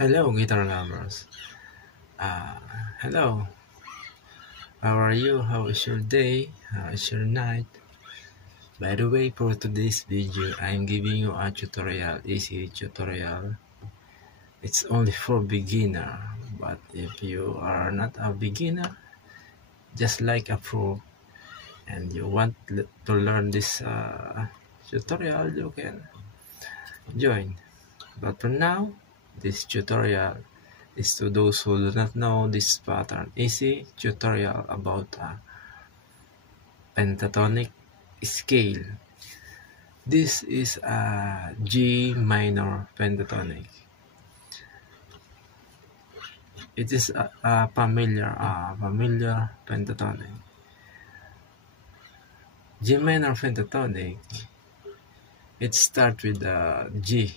Hello, guitar lovers. Uh, Hello. How are you? How is your day? How is your night? By the way, for today's video, I'm giving you a tutorial, easy tutorial. It's only for beginner, but if you are not a beginner, just like a pro, and you want to learn this tutorial, you can join. But for now, this tutorial is to those who do not know this pattern. Easy tutorial about a pentatonic scale. This is a G minor pentatonic. It is a familiar pentatonic. G minor pentatonic. It starts with the G,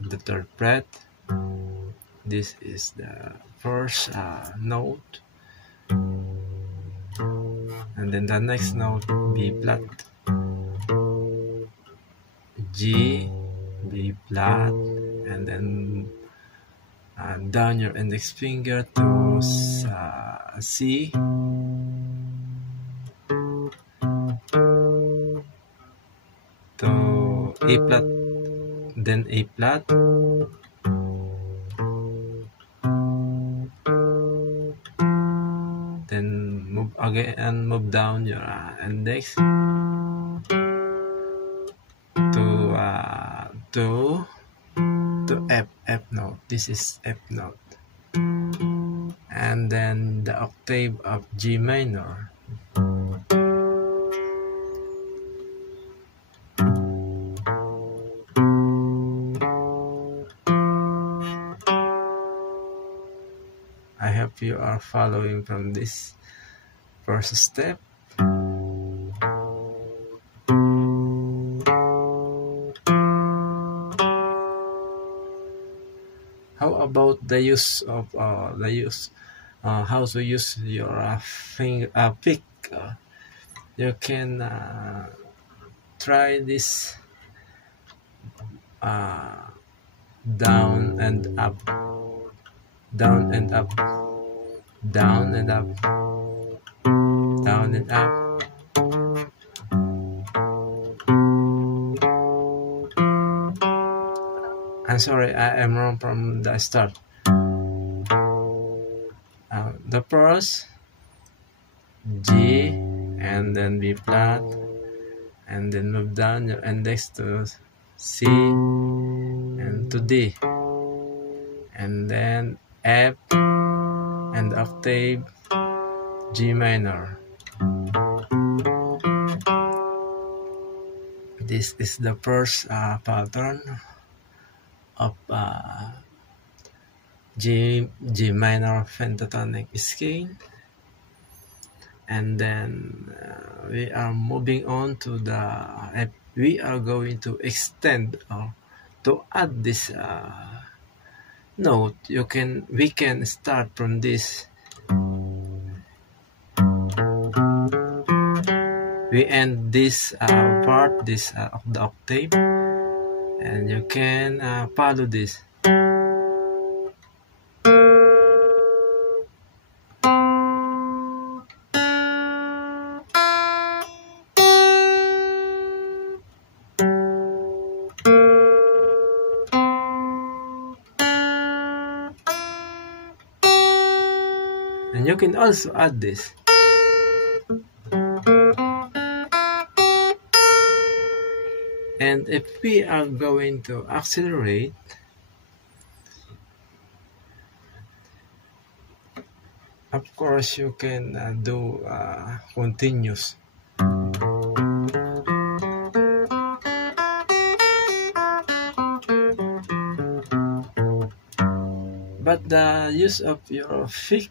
the third fret. This is the first note, and then the next note B flat, G, B flat, and then down your index finger to C, to A flat, then A flat, then move again and move down your index to F note. This is F note, and then the octave of G minor. I hope you are following from this first step. How about the use of how to use your pick? You can try this down and up, down and up, down and up, down and up. I'm sorry, I am wrong from the start. The first G, and then B flat, and then move down your index to C and to D, and then F and octave G minor. This is the first pattern of G minor pentatonic scale, and then we are moving on to the we are going to extend or to add this note. We can start from this. We end this part, this of the octave, and you can follow this. And you can also add this. And if we are going to accelerate, of course you can do continuous. But the use of your pick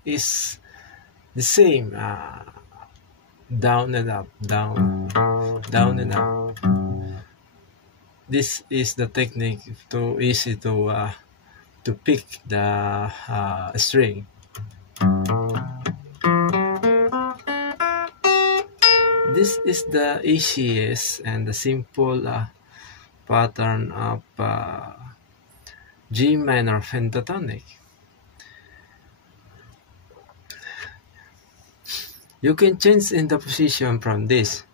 is the same. Down and up, down, down and up. This is the technique too easy to pick the string. This is the easiest and the simple pattern of G minor pentatonic. You can change in the position from this.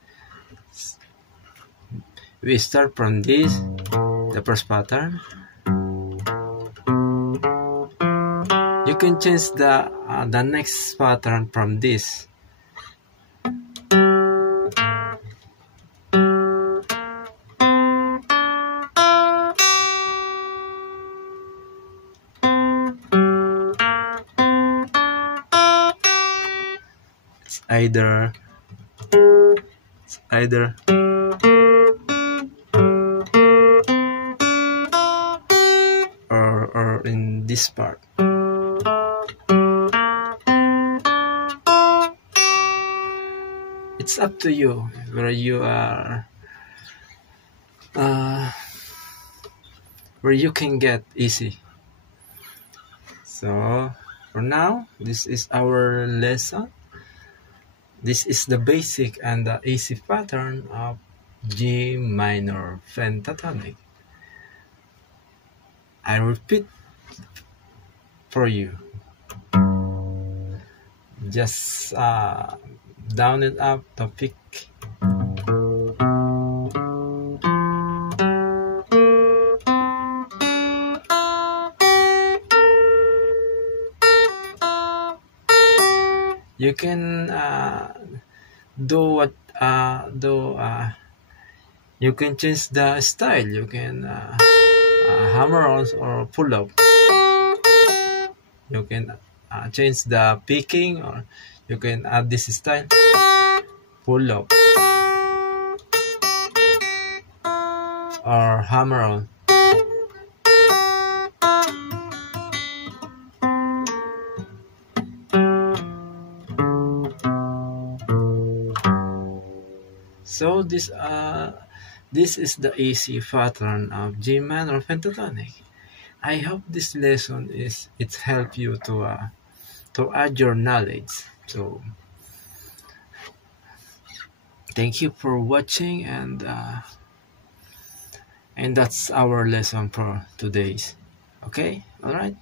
We start from this, the first pattern. You can change the next pattern from this. It's either or in this part. It's up to you where you are, where you can get easy. So for now, this is our lesson. This is the basic and the easy pattern of G minor pentatonic. I repeat for you. Just down and up the pick. You can you can change the style. You can hammer on or pull up. You can change the picking, or you can add this style, pull up or hammer on. So this is the easy pattern of G minor pentatonic. I hope this lesson it help you to add your knowledge. So thank you for watching, and that's our lesson for today's. Okay, all right.